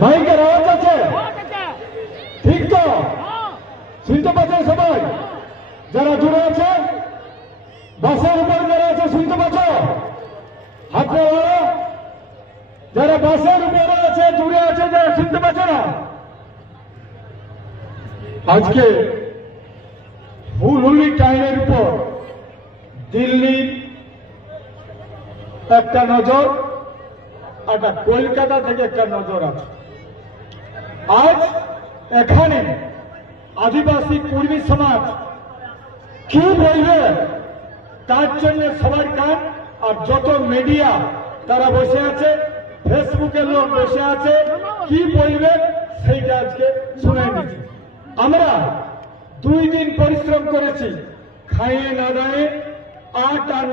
মাইকের আওয়াজ আছে? ঠিক তো? শুনতে পাচ্ছেন সবাই? যারা জুড়ে আছে, বাসের উপর যারা আছে শুনতে পাচ্ছ? হাতে যারা বাসের উপরে আছে, জুড়ে আছে, যারা শুনতে পাচ্ছ না? আজকে হুলহুলি টাইমের উপর দিল্লির একটা নজর, আর কলকাতা থেকে একটা নজর আছে। আজ এখানে আদিবাসী কর্মী সমাজ কি বলবে তার জন্য সবার কান, আর যত মিডিয়া তারা বসে আছে, ফেসবুকের লোক বসে আছে, কি বলবে সেইটা আজকে শুনে নিচ্ছি। আমরা 2 দিন পরিশ্রম করেছি, খাইয়ে না দাঁড়িয়ে 8 আর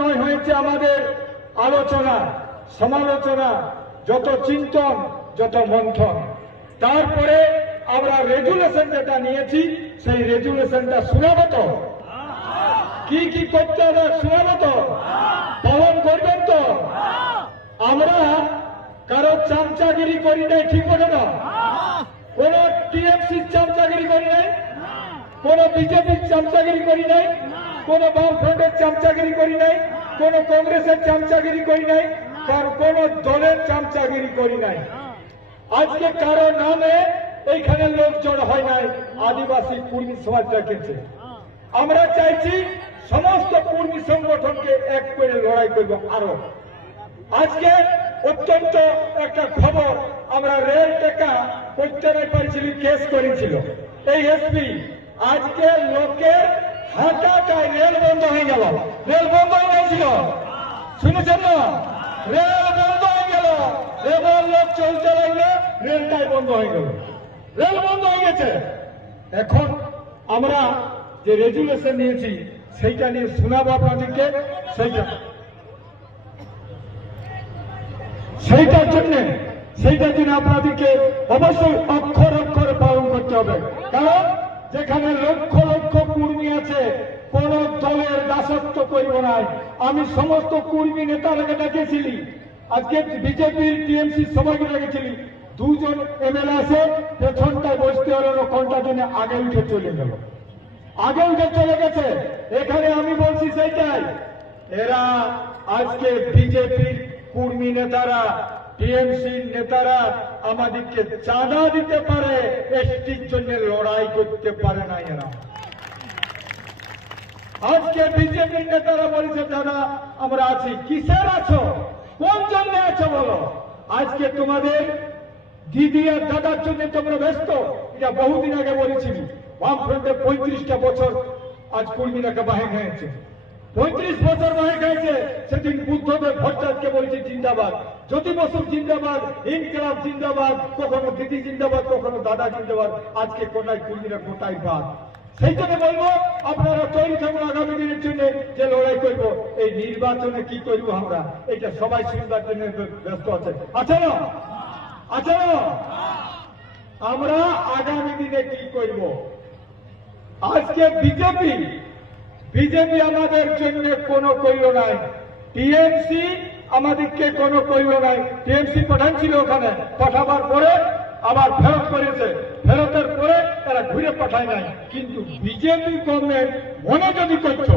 9 হয়েছে আমাদের আলোচনা, সমালোচনা, যত চিন্তন, যত মন্থন। তারপরে আমরা রেজুলেশন যেটা নিয়েছি, সেই রেজুলেশনটা শোনাবো তো? কি কি করতে হবে শোনাবো তো? পালন করবেন তো? আমরা কারো চামচাগিরি করি নাই, ঠিক বলে না? কোন টিএমসির চামচাগিরি করি নাই, কোন বিজেপির চামচাগিরি করি নাই, কোন বামফ্রন্টের চামচাগিরি করি নাই, কোন কংগ্রেসের চামচাগিরি করি নাই, কোন দলের চামচাগিরি করি নাই। আজকে কারো নামে এইখানে লোক জড় হয় নাই, আদিবাসী কর্মী সমাজ রেখেছে। আমরা চাইছি সমস্ত কর্মী সংগঠনকে এক করে লড়াই করব আরো। আজকে অত্যন্ত একটা খবর, আমরা রেল টেকা করতে না পারছিল, কেস করেছিল এই এসপি। আজকে লোকের হাঁটাটাই রেল বন্ধ হয়ে গেল। রেল বন্ধ হয়ে গেছিল, শুনেছেন না? রেল বন্ধ হয়ে গেল, এবার লোক চলতে লাগলে রেলটাই বন্ধ হয়ে গেল। রেল বন্ধ হয়ে গেছে। এখন আমরা যে রেজুলেশন নিয়েছি সেইটা নিয়ে শোনাবো আপনাদেরকে। সেইটার জন্য আপনাদেরকে অবশ্যই অক্ষর অক্ষরে পালন করতে হবে। কারণ যেখানে লক্ষ লক্ষ কর্মী আছে, কোন দলের দাসত্ব করব নাই। আমি সমস্ত কর্মী নেতারাকে ডেকেছিলি, আজকে বিজেপির টিএমসি সবাইকে ডেকেছিলি। 2 জন এমএলএ আছে, পেছনটায় বসতে হলো না, ঘন্টার জন্য আগে উঠে চলে গেল, আগে উঠে চলে গেছে। এখানে আমি বলছি সেইটাই, এরা আজকে বিজেপির কর্মী নেতারা, টিএমসির নেতারা আমাদেরকে চাঁদা দিতে পারে, এসটির জন্য লড়াই করতে পারে না। এরা আজকে বিজেপির নেতারা বলছে দাদা আমরা আছি। কিসের আছো? কোন জন্য আছো বলো? আজকে তোমাদের দিদি আর দাদার জন্য তোমরা ব্যস্ত। এটা বহুদিন আগে বলেছিলি। বামফ্রন্টে 35টা বছর আজ কর্মীরাকে বাহে খেয়েছে, 35 বছর বাহে খেয়েছে। সেদিন বুদ্ধদেব ভট্টাচার্যকে বলছে জিন্দাবাদ, জ্যোতি বসু জিন্দাবাদ, ইনকলাব জিন্দাবাদ, কখনো দিদি জিন্দাবাদ, কখনো দাদা জিন্দাবাদ। আজকে কোনায় কর্মীরা গোটাই বাদ। সেই জন্য বলবো আপনারা তৈরি থাকুন আগামী দিনের জন্য যে লড়াই করবো। এই নির্বাচনে কি করবো আমরা, এটা সবাই শুনবার জন্য ব্যস্ত আছে। আছে না? আছে না? আমরা আগামী দিনে কি করব? আজকে বিজেপি আমাদের জন্য কোনো কইল নাই, টিএমসি আমাদেরকে কোনো কইল নাই। টিএমসি পাঠাচ্ছিল, ওখানে পাঠাবার পরে আবার ফেরত করেছে, ফেরতের পরে তারা ঘুরে পাঠায় নাই। কিন্তু বিজেপি গভর্নমেন্ট মনে যদি করছো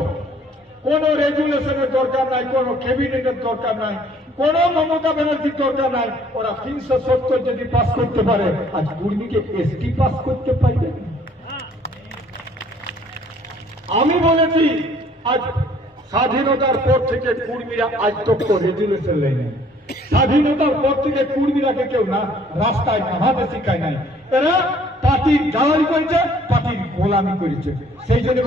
কোন রেজুলেশনের দরকার নাই, কোন ক্যাবিনেটের দরকার নাই, কোন মমতা ব্যানার্জির দরকার নাই, ওরা 370 যদি পাস করতে পারে, আজ কর্মীকে এসটি পাস করতে পারবে। আমি বলেছি আজ স্বাধীনতার পর থেকে কর্মীরা আজ তক রেজুলেশন নেই। স্বাধীনতার পর থেকে কর্মীরাকে কেউ না রাস্তায় নামাতে শিখায় নাই। এরা পার্টির দালালি করেছে, পার্টির গোলামি করেছে। সেই জন্য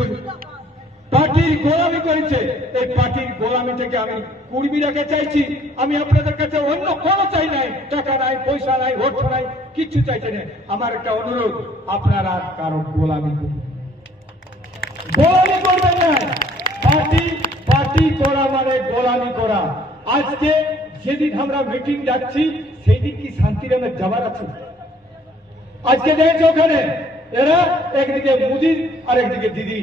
পার্টির গোলামি করেছে। এই পার্টির গোলামি থেকে আমি কর্মীরাকে চাইছি, আমি আপনাদের কাছে অন্য কোনো চাই নাই, টাকা নাই, পয়সা নাই, অর্থ নাই, কিচ্ছু চাইছি না। আমার একটা অনুরোধ, আপনারা কারো গোলামি করবেন না। পার্টি করা মানে গোলামি করা। আজকে যেদিন আমরা মিটিং যাচ্ছি সেই দিন কি শান্তিরামের যাবার আছে? আজকে দেখছো ওখানে এরা একদিকে মোদি আর একদিকে দিদি,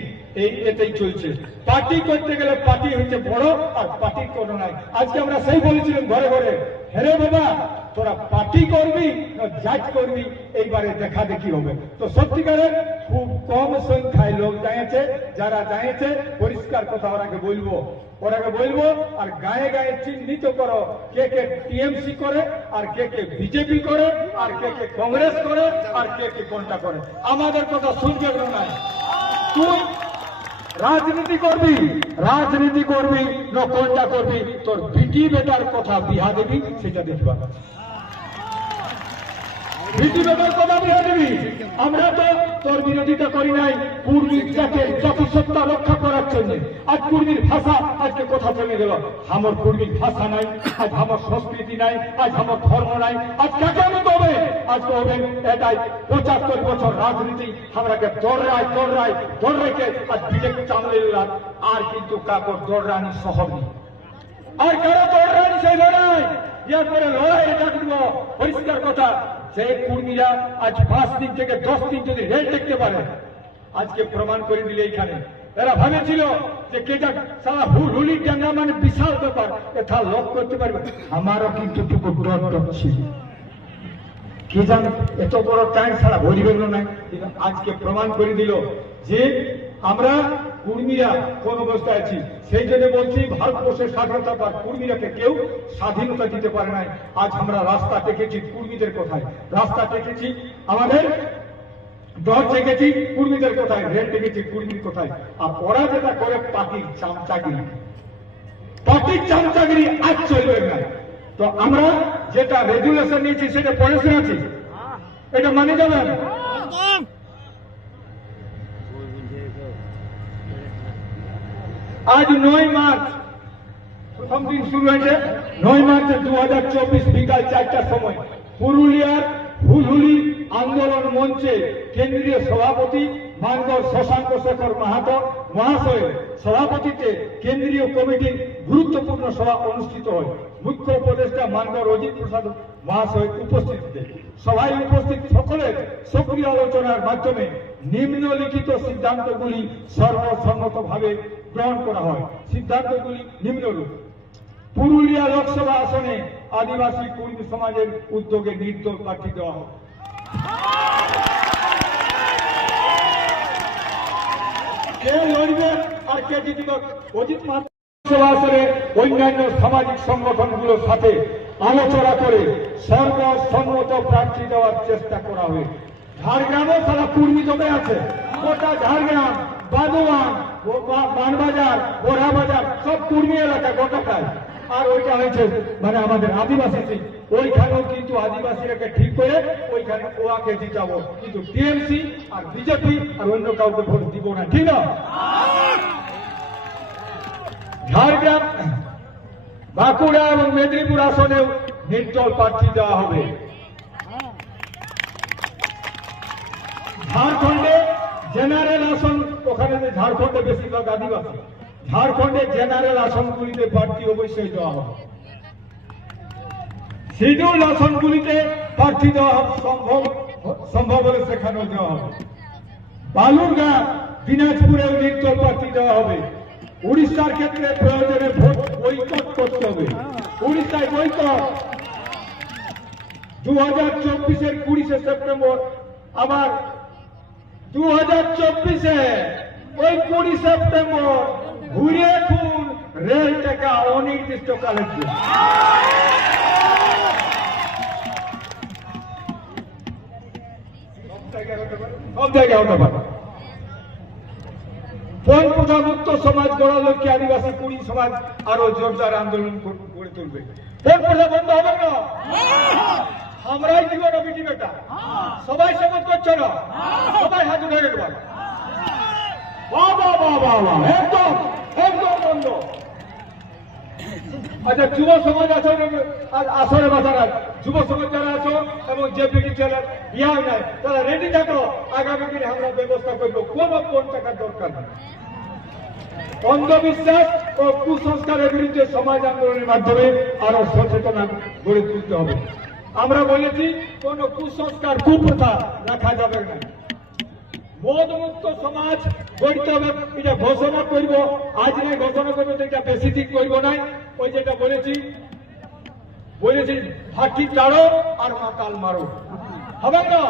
এটাই চলছে। পার্টি করতে গেলে পার্টি হচ্ছে বড়, আর পার্টির কোনো নাই। আজকে আমরা সেই বলেছিলাম ঘরে ঘরে, হেরে বাবা তো তোরা পার্টি করবি না জাজ করবি, এইবারে দেখা দেখি হবে। তো সত্যিকারের খুব কম সংখ্যায় লোক যাইছে, যারা যাইছে পরিষ্কার কথা ওরাকে বলবো, আর গায়ে গায়ে চিহ্নিত করো কে কে টিএমসি করে, আর কে কে বিজেপি করে, আর কে কে কংগ্রেস করে, আর কে কে কোনটা করে। আমাদের কথা শুনবে না। তুই রাজনীতি করবি না কোনটা করবি, তোর বিটি বেটার কথা বিহা দেবি, সেটা দেখবা। বিটি বেটার কথা বিহা দেবি। আমরা তো তোর বিরোধিতা করি নাই, কুর্মীর জাতের জাতিসত্তা রক্ষা করার জন্য। আজ কুর্মীর ভাষা আজকে কোথা চলে গেল? আমার কুর্মীর ভাষা নাই, আজ আমার সংস্কৃতি নাই, আজ আমার ধর্ম নাই। আজ কাকে আমি কবে? আজকে হবে এটাই 75 বছর রাজনীতি আমরাকে দৌড় রেখে আজ বিজেপি চামড়ে দিলাম। আর কিন্তু কাকর দৌড়ানি সহজ নেই, আর কারো দৌড়ানি সেই লড়াই ইয়ার পরে লড়াই ডাকব। পরিষ্কার কথা, যে কর্মীরা আজ 5 দিন থেকে 10 দিন যদি রেল দেখতে পারে, আজকে প্রমাণ করে দিলে এইখানে এরা ভেবেছিল যে কে যাক সারা হুলির ডাঙ্গা মানে বিশাল ব্যাপার, এটা লক করতে পারবে। আমারও কিন্তু টুকু ডর ছিল, কে জানে এত বড় টাইম ছাড়া বলিবেন না। কিন্তু আজকে প্রমাণ করে দিল যে আমরা কর্মীরা কোন অবস্থায় আছি। সেই জন্য বলছি, ভারতবর্ষের স্বাধীনতা পর কর্মীরাকে কেউ স্বাধীনতা দিতে পারে নাই। আজ আমরা রাস্তা টেকেছি কর্মীদের কোথায়, রাস্তা টেকেছি আমাদের দর টেকেছি কর্মীদের কোথায়, রেল টেকেছি কর্মীর কোথায়। আর ওরা যেটা করে পার্টির চামচাগিরি আজ চলবে না। তো আমরা যেটা রেগুলেশন নিয়েছি সেটা পড়ে শুনেছি, এটা মানে যাবেন। আজ 9 মার্চ প্রথম দিন শুরু হয়েছে। 9 মার্চ 2024 বিকাল 4টার সময় পুরুলিয়ার হুলহুলি আন্দোলন মঞ্চে কেন্দ্রীয় সভাপতি মানগড় শশাঙ্ক শেখর মাহাতো মহাশয়ের সভাপতিত্বে কেন্দ্রীয় কমিটির গুরুত্বপূর্ণ সভা অনুষ্ঠিত হয়। মুখ্য উপদেষ্টা মানগড় অজিত প্রসাদ মহাশয় উপস্থিতিতে সভায় উপস্থিত সকলের সক্রিয় আলোচনার মাধ্যমে নিম্নলিখিত সিদ্ধান্তগুলি সর্বসম্মতভাবে গ্রহণ করা হয়। সিদ্ধান্তগুলি নিম্নরূপ: পুরুলিয়া লোকসভা আসনে আদিবাসী কর্মী সমাজের উদ্যোগে নির্দল প্রার্থী দেওয়া হবে। কে লড়বে আর কে জিতবে? অজিত মাহাতো লোকসভা আসনে অন্যান্য সামাজিক সংগঠনগুলোর সাথে আলোচনা করে সর্বসম্মত প্রার্থী দেওয়ার চেষ্টা করা হবে। ঝাড়গ্রামও সারা কর্মী জমে আছে, গোটা ঝাড়গ্রাম, বাদুয়ান, মানবাজার, বোরহাবাজার সব কর্মী এলাকা গোটাটাই। আর ওইটা হয়েছে মানে আমাদের আদিবাসী সিট, ওইখানেও কিন্তু আদিবাসীরাকে ঠিক করে ওইখানে ওয়াকে জিতাবো, কিন্তু টিএমসি আর বিজেপি আর অন্য কাউকে ভোট দিব না, ঠিক না? ঝাড়গ্রাম, বাঁকুড়া এবং মেদিনীপুর আসনেও নির্দল প্রার্থী দেওয়া হবে। ঝাড়খণ্ডে জেনারেল আসন, ওখানে যে ঝাড়খণ্ডে বেশিরভাগ আদিবাসী, ঝাড়খণ্ডে জেনারেল আসনগুলিতে প্রার্থী অবশ্যই দেওয়া হবে। শিডিউল আসনগুলিতে প্রার্থী দেওয়া সম্ভব হলে সেখানেও দেওয়া হবে। বালুরঘাট, দিনাজপুরেও নির্দল প্রার্থী দেওয়া হবে। উড়িষ্যার ক্ষেত্রে প্রয়োজনে ভোট বয়কট করতে হবে। উড়িষ্যায় বয়কট 2024-এর 20শে সেপ্টেম্বর, আবার 2024-এ ওই 20 সেপ্টেম্বর ঘুরে খুন রেল টাকা অনির্দিষ্টকালের জন্য। সব জায়গায় হতে পারে। বন প্রথা মুক্ত সমাজ গড়ার লক্ষ্যে আদিবাসী কুড়ি সমাজ আরো জোরদার আন্দোলন গড়ে তুলবে। বন প্রথা বন্ধ হবে না, আমরাই দিব না বিটি বেটা। সবাই সমাজ করছে না, সবাই হাত উঠে গেল। একদম একদম বন্ধ। আচ্ছা, যুব সমাজ আসরে বাজার, যুব সমাজ যারা আছো এবং যে বিটি চলে ইয়া নাই, তারা রেডি থাকো। আগামী দিনে আমরা ব্যবস্থা করবো, কোন টাকার দরকার নেই। অন্ধবিশ্বাস ও কুসংস্কারের বিরুদ্ধে সমাজ আন্দোলনের মাধ্যমে আরো সচেতনতা গড়ে তুলতে হবে। আমরা বলেছি কোন কুসংস্কার কুপ্রথা রাখা যাবে না। মদমুক্ত সমাজ গড়তে হবে, এটা ঘোষণা করবো। আজ নয় ঘোষণা করবো, এটা বেশি দিন করবো নাই। ওই যেটা বলেছি বলেছি ফাঁকি তাড়ো আর মাতাল মারো, হবে না?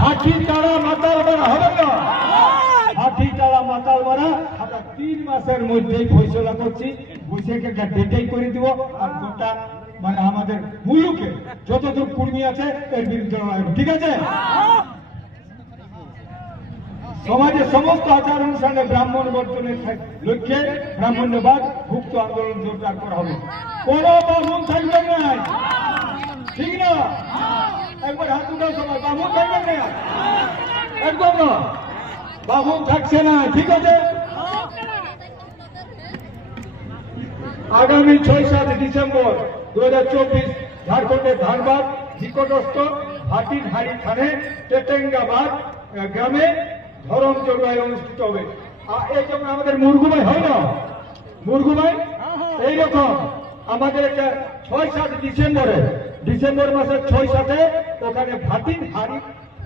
ফাঁকি তাড়া মাতাল মারা হবে না? ফাঁকি তাড়া মাতাল মারা আমরা 3 মাসের মধ্যেই ফয়সলা করছি, বৈশাখে একটা ডেটেই করে দিব। আর গোটা মানে আমাদের মুলুকে যতদূর কুর্মী আছে এর বিরুদ্ধে লড়াই হবে, ঠিক আছে? সমাজের সমস্ত আচার অনুষ্ঠানে ব্রাহ্মণ বর্জনের লক্ষ্যে ব্রাহ্মণ্যবাদ মুক্ত আন্দোলন জোরদার করা হবে। কোন বামুন থাকবে না, ঠিক না? একবার হাত উঠাও সবাই, বামুন থাকবে না, একদম না, বামুন থাকছে না, ঠিক আছে? আগামী 6-7 ডিসেম্বর 2024 ঝাড়খণ্ডের ধানবাদ নিকটস্থ ভাটিনহাড়ি থানে টেটেঙ্গাবাদ গ্রামে ধরম জড়ুয়ায় অনুষ্ঠিত হবে। এই যেমন আমাদের মুরগুমাই হয় না, মুরগুমাই এইরকম আমাদের একটা 6-7 ডিসেম্বর মাসের 6-7 ওখানে ভাটিনহাড়ি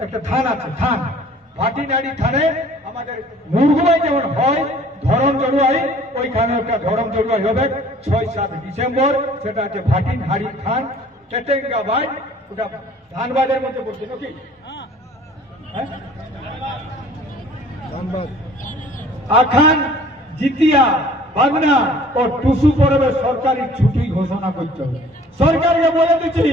একটা থান আছে, থান ভাটিনহাড়ি থানে আমাদের মুরগুমাই যেমন হয় ধরম জড়ুয়াই, ওইখানে একটা ধরম জড়ুয়াই হবে 6-7 ডিসেম্বর। সেটা হচ্ছে ভাটিনহাড়ি থান টেটেঙ্গাবাদ, ওটা ধানবাদের মধ্যে পড়ছে নাকি? হ্যাঁ, আখান জিতিয়া বাগনা ও টুসু পরবে সরকারি ছুটি ঘোষণা করতে হবে। সরকারকে বলে দিচ্ছি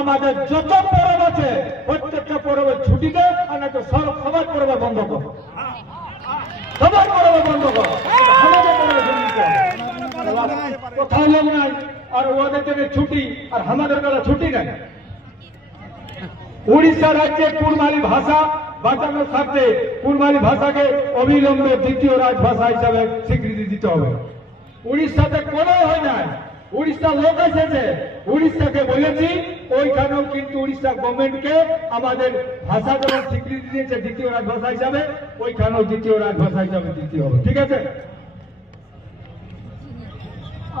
আমাদের যত পরব আছে প্রত্যেকটা পরবে ছুটি দেয়, আর না তো সবার পরবে বন্ধ কর, সবার পরবে বন্ধ কর, আমাদের পরবে কোথাও লোক নাই আর ওদের জন্য ছুটি আর আমাদের বেলা ছুটি নাই। উড়িষ্যা রাজ্যের কুড়মালি ভাষা বাঁচানোর স্বার্থে কুড়মালি ভাষাকে অবিলম্বে দ্বিতীয় রাজভাষা হিসাবে স্বীকৃতি দিতে হবে। উড়িষ্যাতে কোনো হয় নাই, উড়িষ্যার লোক এসেছে, উড়িষ্যাকে বলেছি, ওইখানেও কিন্তু উড়িষ্যা গভর্নমেন্টকে আমাদের ভাষা যেমন স্বীকৃতি দিয়েছে দ্বিতীয় রাজভাষা হিসাবে, ওইখানেও দ্বিতীয় রাজভাষা হিসাবে দিতে হবে, ঠিক আছে?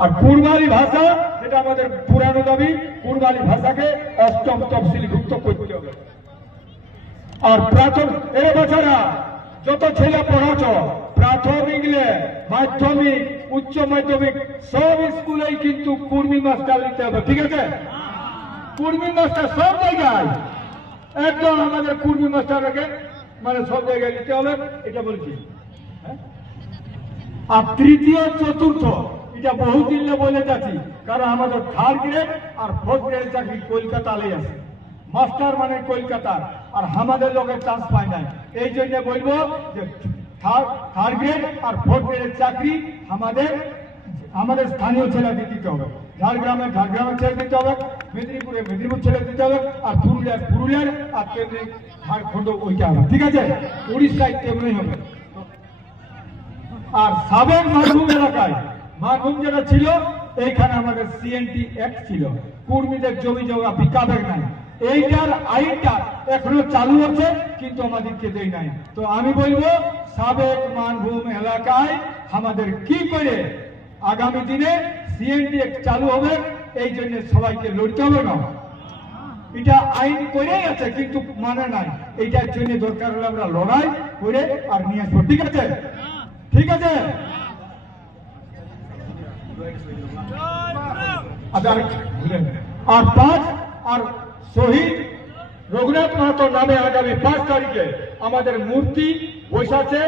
আর কুড়মালি ভাষা যেটা আমাদের পুরানো দাবি, কুড়মালি ভাষাকে 8ম তফসিলভুক্ত করতে হবে। আর এবছরা যত ছেলে পড়াছ প্রাথমিক মাধ্যমিক উচ্চ মাধ্যমিক সব স্কুলেই কিন্তু কুর্মী মাস্টার নিতে হবে, ঠিক আছে? কুর্মী মাস্টার সব জায়গায়, একদম আমাদের কুর্মী মাস্টারকে মানে সব জায়গায় নিতে হবে, এটা বলছি। আর তৃতীয় চতুর্থ এটা বহুদিন বলে যাচ্ছি, কারণ আমাদের 3rd গ্রেড আর 4th গ্রেডের চাকরি কলকাতা আছে, মাস্টার মানে কলকাতার, আর আমাদের লোকের চান্স পায় নাই। এই জন্য বলবো যে 3rd গ্রেড আর 4th গ্রেডের চাকরি আমাদের স্থানীয় ছেলেদের দিতে হবে, ঝাড়গ্রামের ছেলে দিতে হবে, মেদিনীপুর ছেলে দিতে হবে, আর পুরুলিয়ার আর তেমনি ঝাড়খণ্ড ওইটা হবে, ঠিক আছে? উড়িষ্যায় তেমনি হবে। আর সাবেক মানভূম এলাকায় মানভূম যেটা ছিল, এইখানে আমাদের সিএনটি অ্যাক্ট ছিল, কুর্মীদের জমি জমা বিকাবেক নাই, এইটার আইনটা এখনো চালু আছে কিন্তু আমাদেরকে দেয় নাই। তো আমি বলবো সাবেক মানভূম এলাকায় আমাদের কি করে আগামী দিনে সিএনটি অ্যাক্ট চালু হবে, এই জন্য সবাইকে লড়তে হবে না? এটা আইন করেই আছে কিন্তু মানে নাই, এইটার জন্য দরকার হলে আমরা লড়াই করে আর নিয়ে আসবো, ঠিক আছে? ঠিক আছে। আর 5 আর শহীদ রঘুনাথ মাহাতোর নামে আগামী 5 তারিখে আমাদের মূর্তি বসাচ্ছে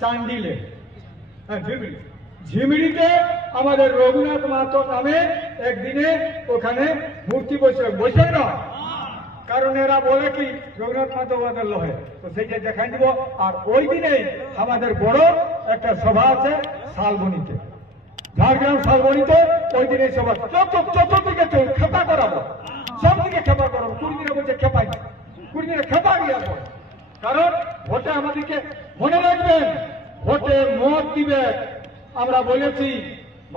চান্ডিলে, ঝিমিড়িতে আমাদের রঘুনাথ মাহাতোর নামে একদিনে ওখানে মূর্তি বসে না, কারণ এরা বলে কি রঘুনাথ মাহাতো আমাদের লহে, তো সেইটা দেখাই দিব। আর ওই দিনেই আমাদের বড় একটা সভা আছে শালবনীতে, ঝাড়গ্রাম শালবনীতে, ওই দিনে সভা চতুর্দিকে খেপা করাবো, সব দিকে খেপা করাবো, কুড়িদিনে বলছে খেপাই, কুড়িদিনে খেপা গিয়ে পড়ে। কারণ ভোটে আমাদেরকে মনে রাখবেন, ভোটে মত দিবে। আমরা বলেছি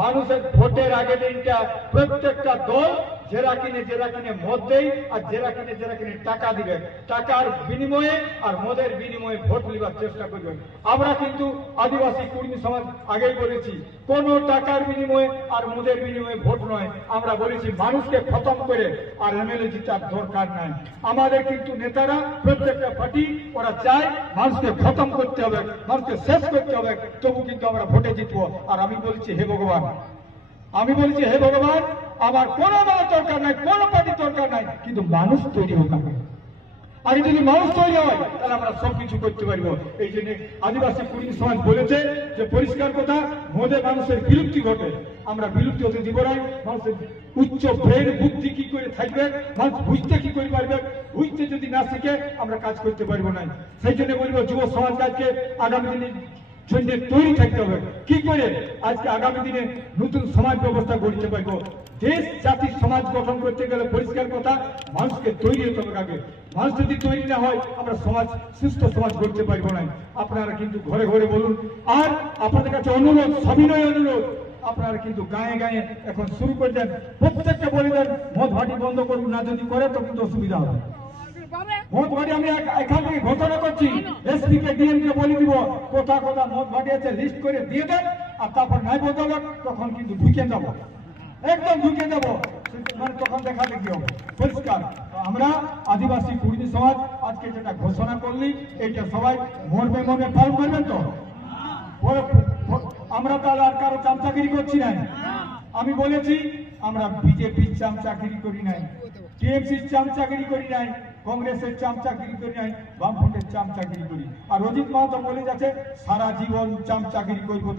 মানুষের ভোটের আগে দিনটা প্রত্যেকটা দল জেরা কিনে মদ দেয়, আর জেরা কিনে টাকা দিবে, টাকার বিনিময়ে আর মদের বিনিময়ে ভোট নেবার চেষ্টা করবেন। আমরা কিন্তু আদিবাসী কুর্মী সমাজ আগেই বলেছি কোন টাকার বিনিময়ে আর মদের বিনিময়ে ভোট নয়। আমরা বলেছি মানুষকে খতম করে আর এমএলএ জিতার দরকার নাই। আমাদের কিন্তু নেতারা প্রত্যেকটা পার্টি ওরা চায় মানুষকে খতম করতে হবে, মানুষকে শেষ করতে হবে, তবু কিন্তু আমরা ভোটে জিতবো। আর আমি বলছি হে ভগবান, আমার কোনো দলের দরকার নাই, কোনো পার্টির দরকার নাই, কিন্তু মানুষ তৈরি হোক আগে। আর যদি মানুষ তৈরি হয় তাহলে আমরা সবকিছু করতে পারবো। এই জন্য আদিবাসী কর্মী সমাজ বলেছে যে পরিষ্কার কথা, মদে মানুষের বিলুপ্তি ঘটে, আমরা বিলুপ্তি হতে দিব না। মানুষের উচ্চ ব্রেন বুদ্ধি কি করে থাকবে, মানুষ বুঝতে কি করে পারবে, বুঝতে যদি না শিখে আমরা কাজ করতে পারবো না। সেই জন্য বলবো যুব সমাজ আজকে আগামী দিনে জন্য তৈরি থাকতে হবে। কি করে আজকে আগামী দিনে নতুন সমাজ ব্যবস্থা গড়তে পারবো। দেশ জাতির সমাজ গঠন করতে গেলে পরিষ্কার কথা মানুষকে তৈরি হতে হবে আগে। মানুষ যদি তৈরি না হয় আমরা সমাজ সুস্থ সমাজ গড়তে পারবো না। আপনারা কিন্তু ঘরে ঘরে বলুন। আর আপনাদের কাছে অনুরোধ, সবিনয় অনুরোধ, আপনারা কিন্তু গায়ে গায়ে এখন শুরু করে দেন, প্রত্যেকটা বলে দেন মদ ভাটি বন্ধ করুন, না যদি করে তো কিন্তু অসুবিধা হবে। মদ ভাটি আমি এখান থেকে ঘোষণা করছি, এসপি কে ডিএম কে বলে দিব কোথা কোথা মদ ভাটি আছে লিস্ট করে দিয়ে দেন, আর তারপর নাই বদল তখন কিন্তু ঢুকে দেবো, একদম ঢুকে দেবো, মানে তখন দেখা দেখি হবে পরিষ্কার। আমরা আদিবাসী কর্মী সমাজ আজকে যেটা ঘোষণা করলি এইটা সবাই মর্মে মর্মে পালন করবেন তো। আমরা তাহলে আর কারো চামচাগিরি করছি না। আমি বলেছি আমরা বিজেপির চামচাগিরি করি নাই, টিএমসির চামচাগিরি করি নাই, কংগ্রেসের চামচাগিরি করি নাই, বামফ্রন্টের চামচাগিরি করি। আর অজিত মাহাতো বলে যাচ্ছে সারা জীবন চামচাগিরি করবো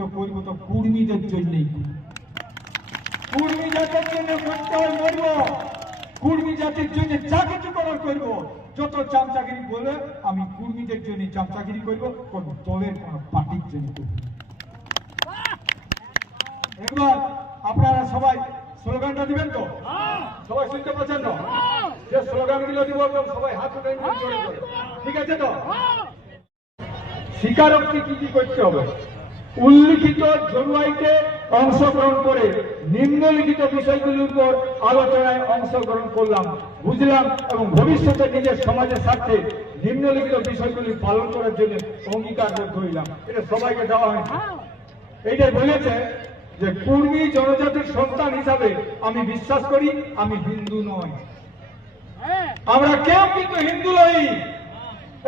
তো কুর্মীদের জন্যই করি। কুর্মী জাতির জন্য করতে হয় মরবো, কুর্মী জাতির জন্য যা কিছু করার করবো। যত চামচাগিরি বলে আমি কুর্মীদের জন্য চামচাগিরি করবো, কোন দলের কোন পার্টির জন্য করবো। একবার আপনারা সবাই স্লোগানটা দিবেন তো? সবাই শুনতে পাচ্ছেন তো? যে স্লোগান গুলো দিব সবাই হাত উঠে ঠিক আছে তো? স্বীকারোক্তি কি কি করতে হবে? উল্লিখিত জরুয়াইতে অংশগ্রহণ করে নিম্নলিখিত বিষয়গুলির উপর আলোচনায় অংশগ্রহণ করলাম, বুঝলাম এবং ভবিষ্যতে নিজের সমাজের স্বার্থে নিম্নলিখিত বিষয়গুলি পালন করার জন্য অঙ্গীকারবদ্ধ হইলাম। এটা সবাইকে দেওয়া হয়। এইটাই বলেছে যে কুর্মী জনজাতির সন্তান হিসাবে আমি বিশ্বাস করি আমি হিন্দু নয়। আমরা কেউ কিন্তু হিন্দু নই,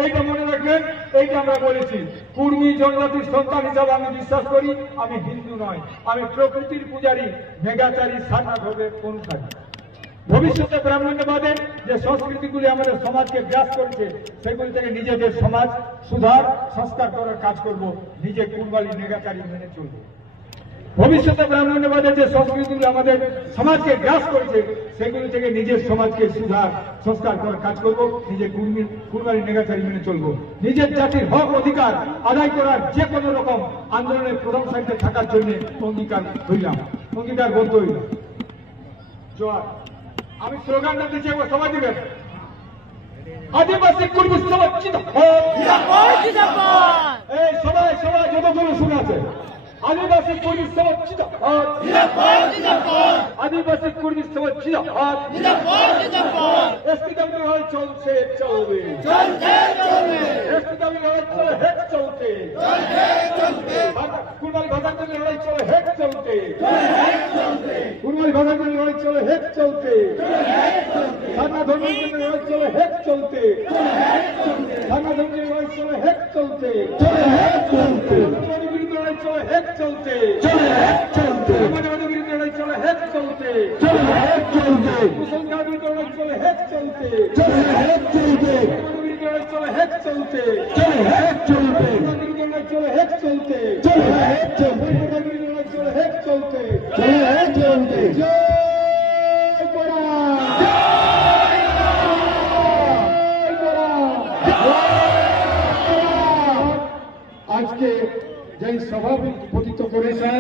এইটা মনে রাখবেন। এইটা আমরা বলেছি কুর্মী জনজাতির সন্তান হিসাবে আমি বিশ্বাস করি আমি হিন্দু নয়, আমি প্রকৃতির পূজারী, মেঘাচারী, সারনাথ ধর্মের অনুসারী। ভবিষ্যতে ব্রাহ্মণ্যবাদের যে সংস্কৃতিগুলি আমাদের সমাজকে গ্রাস করেছে সেগুলি থেকে নিজেদের সমাজ সুধার সংস্কার করার কাজ করব, নিজে কুরবালি নেগাচারী মেনে চলব। ভবিষ্যতে ব্রাহ্মণ্যবাদের যে সংস্কৃতিগুলো আমাদের সমাজকে গ্রাস করেছে সেগুলি থেকে নিজের সমাজকে সুধার সংস্কার করার কাজ করব, নিজে কুরবানি নেগাচারী মেনে চলবো। নিজের জাতির হক অধিকার আদায় করার যে কোনো রকম আন্দোলনের প্রথম সারিতে থাকার জন্য অঙ্গীকার হইলাম, অঙ্গীকারবদ্ধ হইলাম। জোয়ার আমি স্লোগানটা দিচ্ছি, একবার সবাই দিবেন। আদিবাসী কর্মী সমাজ এই সবাই সবাই যতগুলো শুনে আছে আদিবাসী কর্মী সমাজ আদিবাসী কর্মী সমাজ এসপিডব্লিউ লড়াই চলছে চলবে, এসপিডব্লিউ লড়াই চলে হেক চলছে, কুরবানি ভাষার জন্য লড়াই চলে হেক চলছে, কুরবানি ভাষার জন্য লড়াই চলে হেক চলছে, সারনা ধর্মের জন্য লড়াই চলে হেক চলছে, সারনা ধর্মের লড়াই চলে হেক চলছে, লড়াই চলে হেক চলছে, সমাজবাদী বিরুদ্ধে লড়াই চলে হেক চলছে, মুসলমান বিরুদ্ধে লড়াই চলে হেক চলছে, বিরুদ্ধে লড়াই চলে হেক চলছে, বিরুদ্ধে লড়াই চলে হেক চলছে, বিরুদ্ধে লড়াই চলে হেক চলছে। আজকে যে সভাপতিত্ব করেছে